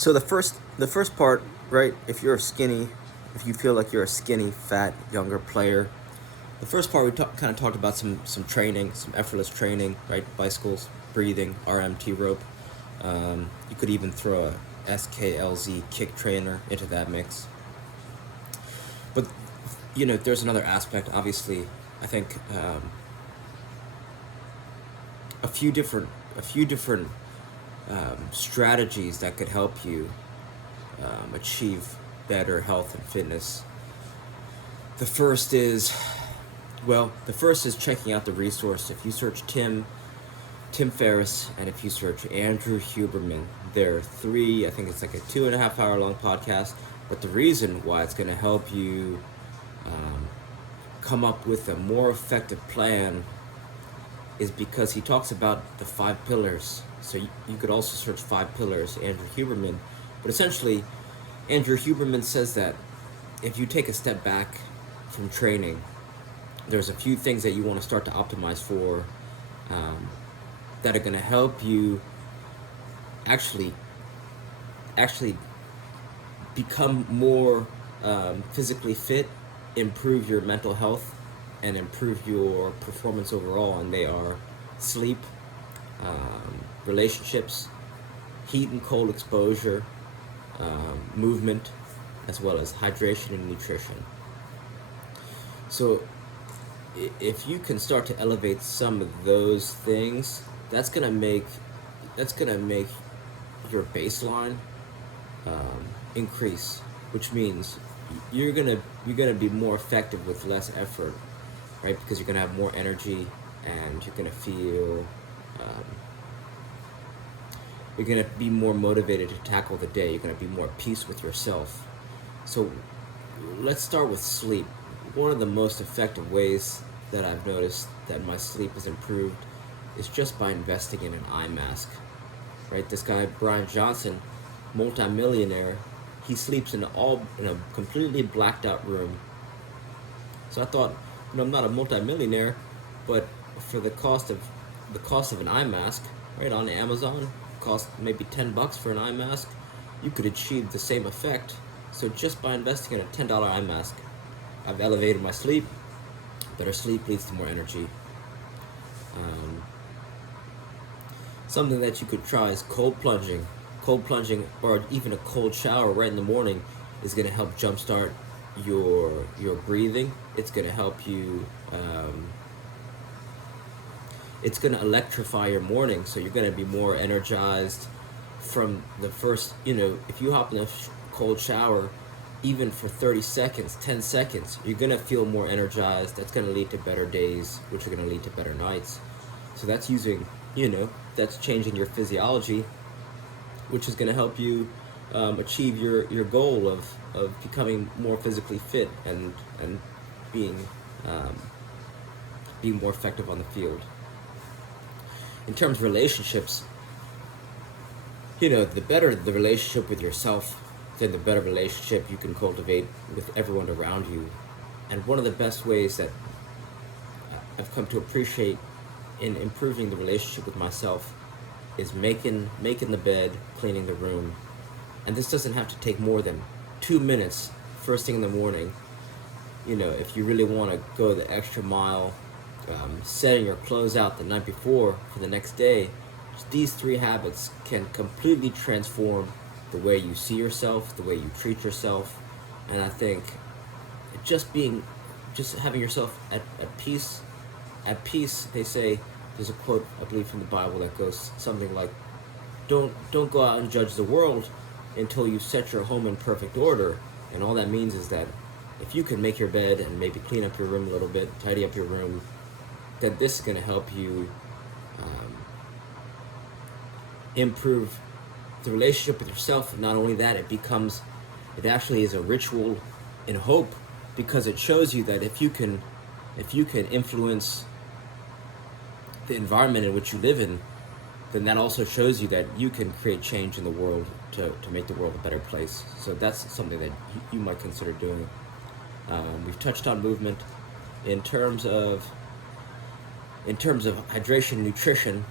So the first part, right? If you feel like you're a skinny, fat, younger player, the first part we kind of talked about some training, some effortless training, right? Bicycles, breathing, RMT rope. You could even throw a SKLZ kick trainer into that mix. But there's another aspect. Obviously, I think a few different strategies that could help you achieve better health and fitness. The first is, checking out the resource. If you search Tim Ferriss, and if you search Andrew Huberman, there are three. I think it's like a 2.5 hour long podcast. But the reason why it's going to help you come up with a more effective plan is because he talks about the 5 pillars. So you could also search 5 pillars, Andrew Huberman. But essentially, Andrew Huberman says that if you take a step back from training, there's a few things that you want to start to optimize for that are going to help you actually become more physically fit, improve your mental health, and improve your performance overall. And they are sleep, relationships, heat and cold exposure, movement, as well as hydration and nutrition. So if you can start to elevate some of those things, that's gonna make your baseline increase, which means you're gonna be more effective with less effort, right? Because you're gonna have more energy, and you're gonna feel you're gonna be more motivated to tackle the day. You're gonna be more at peace with yourself. So let's start with sleep. One of the most effective ways that I've noticed that my sleep has improved is just by investing in an eye mask. Right? This guy Brian Johnson, multi-millionaire, he sleeps in a completely blacked out room. So I thought, I'm not a multi-millionaire, but for the cost of an eye mask, right, on Amazon, cost maybe $10 for an eye mask, you could achieve the same effect. So just by investing in a $10 eye mask, I've elevated my sleep. Better sleep leads to more energy. Something that you could try is cold plunging. Cold plunging, or even a cold shower right in the morning, is going to help jumpstart your breathing. It's going to help you. It's going to electrify your morning, so you're going to be more energized from the first. If you hop in a cold shower, even for 30 seconds, 10 seconds, you're going to feel more energized. That's going to lead to better days, which are going to lead to better nights. So that's that's changing your physiology, which is going to help you achieve your goal of becoming more physically fit and being more effective on the field. In terms of relationships, the better the relationship with yourself, then the better relationship you can cultivate with everyone around you. And one of the best ways that I've come to appreciate in improving the relationship with myself is making the bed, cleaning the room. And this doesn't have to take more than 2 minutes first thing in the morning. If you really want to go the extra mile, setting your clothes out the night before for the next day, these 3 habits can completely transform the way you see yourself, the way you treat yourself. And I think just having yourself at peace, they say, there's a quote, I believe, from the Bible that goes something like, don't go out and judge the world until you set your home in perfect order. And all that means is that if you can make your bed and maybe clean up your room a little bit, tidy up your room, then this is going to help you improve the relationship with yourself. Not only that, it actually is a ritual in hope, because it shows you that if you can influence the environment in which you live in, then that also shows you that you can create change in the world to make the world a better place. So that's something that you might consider doing. We've touched on movement. In terms of hydration and nutrition,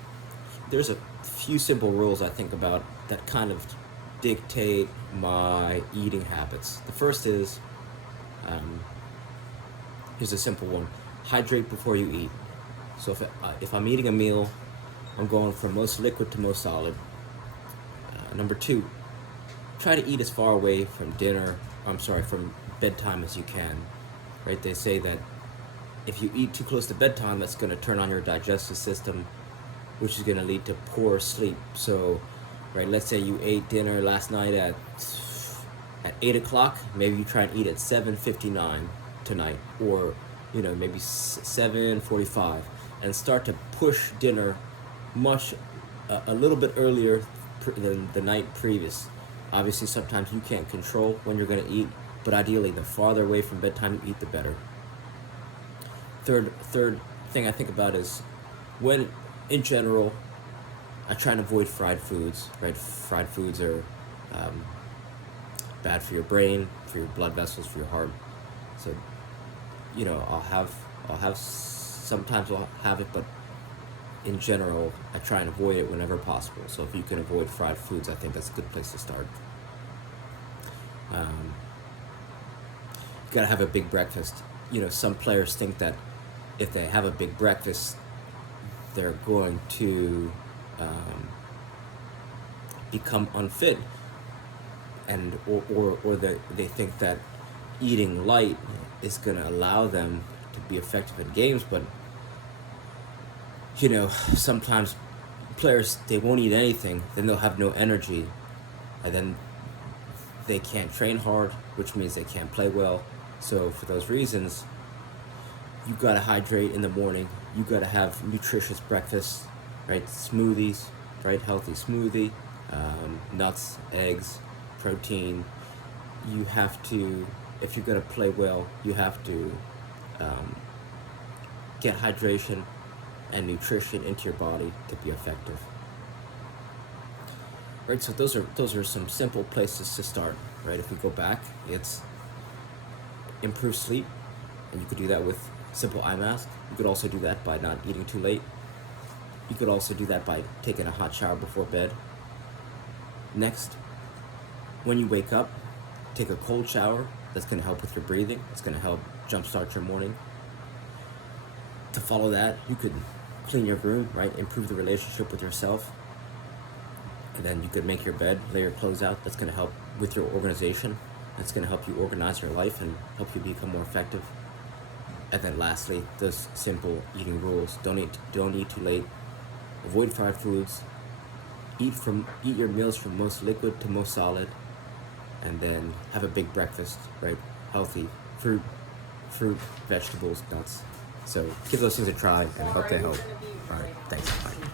there's a few simple rules I think about that kind of dictate my eating habits. The first is, here's a simple one: hydrate before you eat. So if I'm eating a meal, I'm going from most liquid to most solid. Number two, try to eat as far away from from bedtime as you can. Right? They say that if you eat too close to bedtime, that's going to turn on your digestive system, which is going to lead to poor sleep. So, right, let's say you ate dinner last night at 8 o'clock. Maybe you try and eat at 7:59 tonight, or maybe 7:45, and start to push dinner a little bit earlier than the night previous. Obviously, sometimes you can't control when you're going to eat, but ideally, the farther away from bedtime you eat, the better. Third thing I think about is, when in general, I try and avoid fried foods. Right, fried foods are bad for your brain, for your blood vessels, for your heart. So, sometimes I'll have it, but in general, I try and avoid it whenever possible. So if you can avoid fried foods, I think that's a good place to start. You gotta have a big breakfast. Some players think that if they have a big breakfast, they're going to become unfit, and or they think that eating light is going to allow them to be effective in games. But sometimes players, they won't eat anything, then they'll have no energy, and then they can't train hard, which means they can't play well. So for those reasons, you gotta hydrate in the morning. You gotta have nutritious breakfast, right? Smoothies, right? Healthy smoothie, nuts, eggs, protein. You have to, if you're gonna play well, you have to get hydration and nutrition into your body to be effective. Right, so those are some simple places to start. Right, if we go back, it's improve sleep, and you could do that with simple eye mask. You could also do that by not eating too late. You could also do that by taking a hot shower before bed. Next, when you wake up, take a cold shower. That's going to help with your breathing. It's going to help jumpstart your morning. To follow that, you could clean your room, right? Improve the relationship with yourself. And then you could make your bed, lay your clothes out. That's going to help with your organization. That's going to help you organize your life and help you become more effective. And then lastly, those simple eating rules. Don't eat too late. Avoid fried foods. Eat your meals from most liquid to most solid. And then have a big breakfast, right? Healthy fruit, vegetables, nuts. So give those things a try, and I hope they help. All right, thanks. Bye.